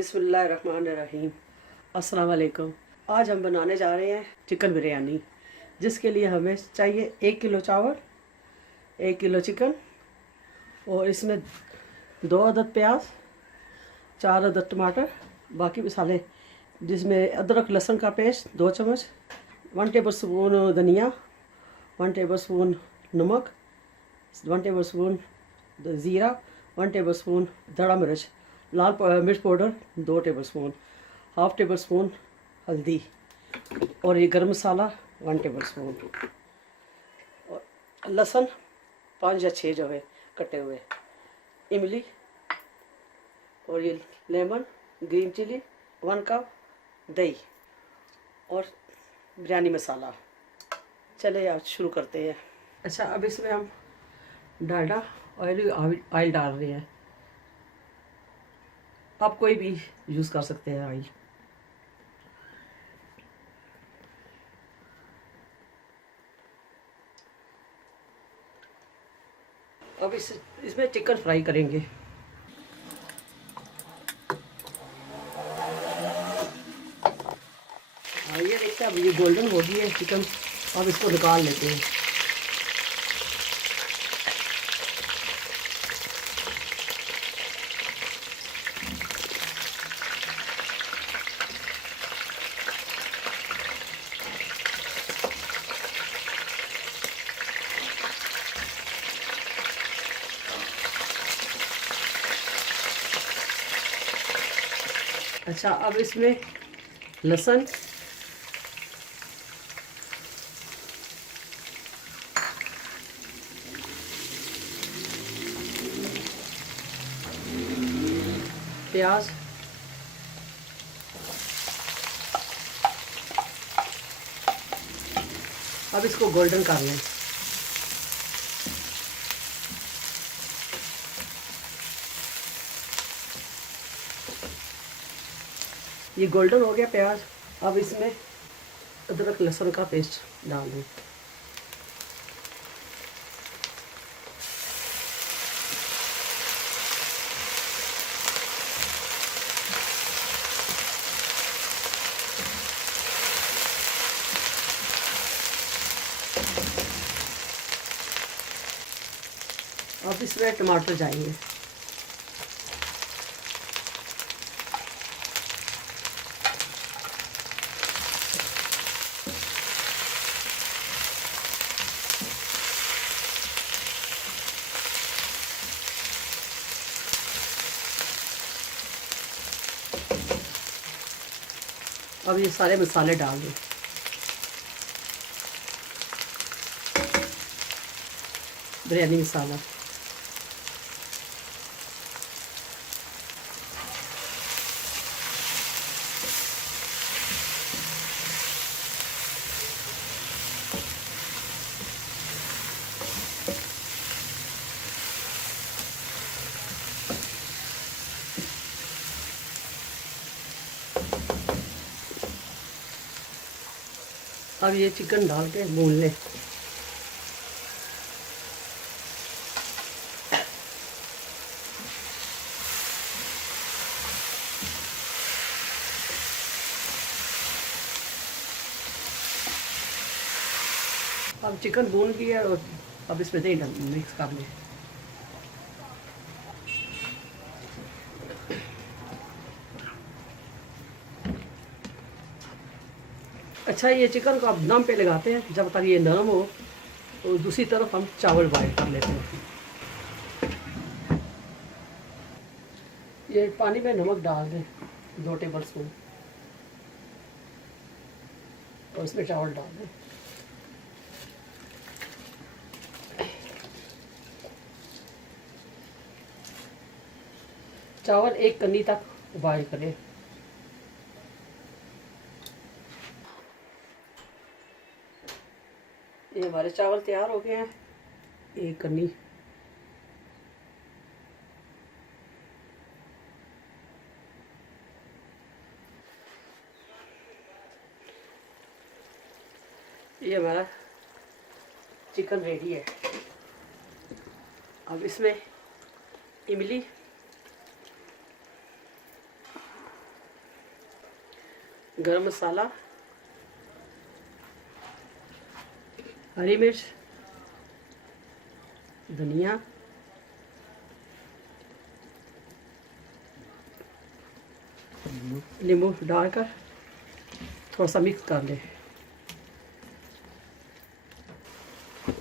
बिस्मिल्लाहिर्रहमानिर्रहीम। अस्सलाम वालेकुम आज हम बनाने जा रहे हैं चिकन बिरयानी जिसके लिए हमें चाहिए एक किलो चावल एक किलो चिकन और इसमें दो अदद प्याज चार अदद टमाटर बाकी मसाले जिसमें अदरक लहसुन का पेस्ट दो चम्मच वन टेबल स्पून धनिया वन टेबल स्पून नमक वन टेबल स्पून ज़ीरा वन टेबल स्पून दड़ा मिर्च। लाल मिर्च पाउडर, दो tablespoon half tablespoon हल्दी और ये गरम मसाला वन टेबल स्पून और लहसुन पाँच या छः जो है, कटे हुए। इमली और ये lemon, green chili one cup दही और बिरयानी मसाला। चले आप शुरू करते हैं। अच्छा अब इसमें हम डालडा ऑयल ऑयल डाल रहे हैं। आप कोई भी यूज़ कर सकते हैं ऑयल अब इस, इसमें चिकन फ्राई करेंगे। ये देखते हैं, अब ये गोल्डन हो गई है चिकन अब इसको निकाल लेते हैं। अच्छा अब इसमें लहसुन। प्याज। अब इसको गोल्डन कर लें। ये गोल्डन हो गया प्याज। अब इसमें अदरक, लहसुन का पेस्ट डाल दें। अब इसमें टमाटर जाएँगे। अब ये सारे मसाले डाल दें। बिरयानी मसाला। अब ये चिकन डाल के भून लें। अब चिकन भून लिया और अब इसमें दही मिक्स कर लें। अच्छा ये चिकन को आप दम पे लगाते हैं, जब तक ये नरम हो तो दूसरी तरफ़ हम चावल बॉयल कर लेते हैं। ये पानी में नमक डाल दें, दो टेबल स्पून और इसमें चावल डाल दें। चावल एक कन्नी तक बॉयल करें। हमारे चावल तैयार हो गए हैं। एक कन्नी। ये हमारा चिकन रेडी है। अब इसमें इमली, गरम मसाला हरी मिर्च, धनिया, नींबू डालकर थोड़ा सा मिक्स कर लें।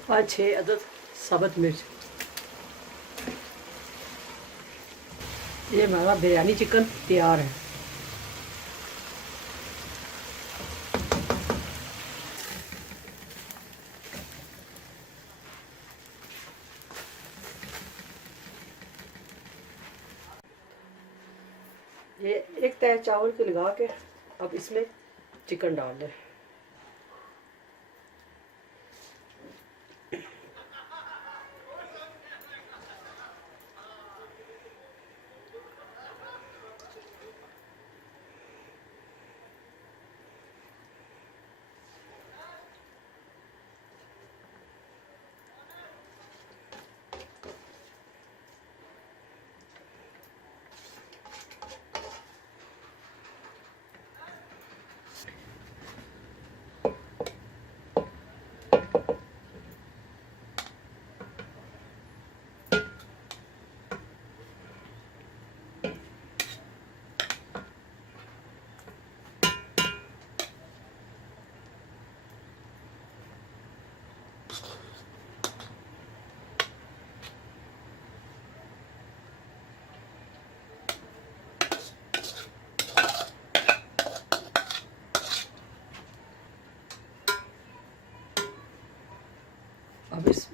पाँच छः अदद साबुत मिर्च। ये हमारा बिरयानी चिकन तैयार है ये एक तय चावल के लगा के। अब इसमें चिकन डाल दें।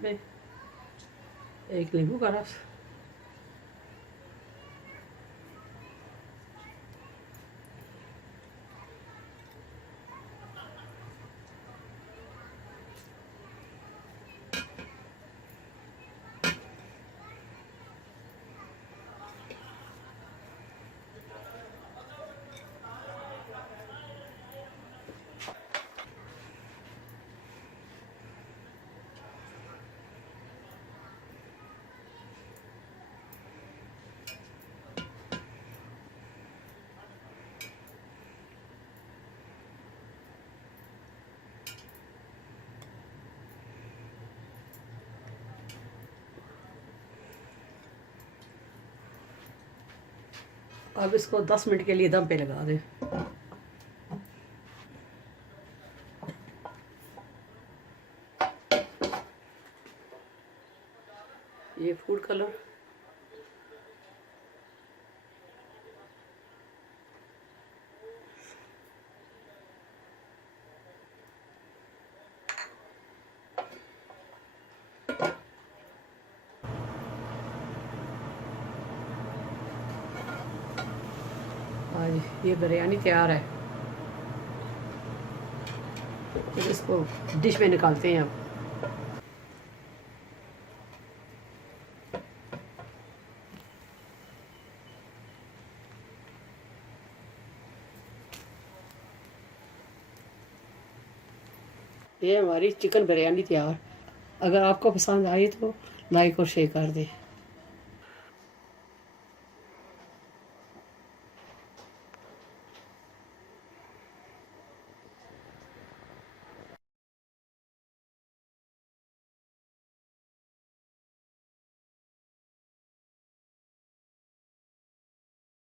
अब इसमें एक नींबू अब इसको 10 मिनट के लिए दम पे लगा दें। ये फ़ूड कलर आज ये बिरयानी तैयार है। फिर इसको डिश में निकालते हैं अब। ये हमारी चिकन बिरयानी तैयार। अगर आपको पसंद आई तो लाइक और शेयर कर दें।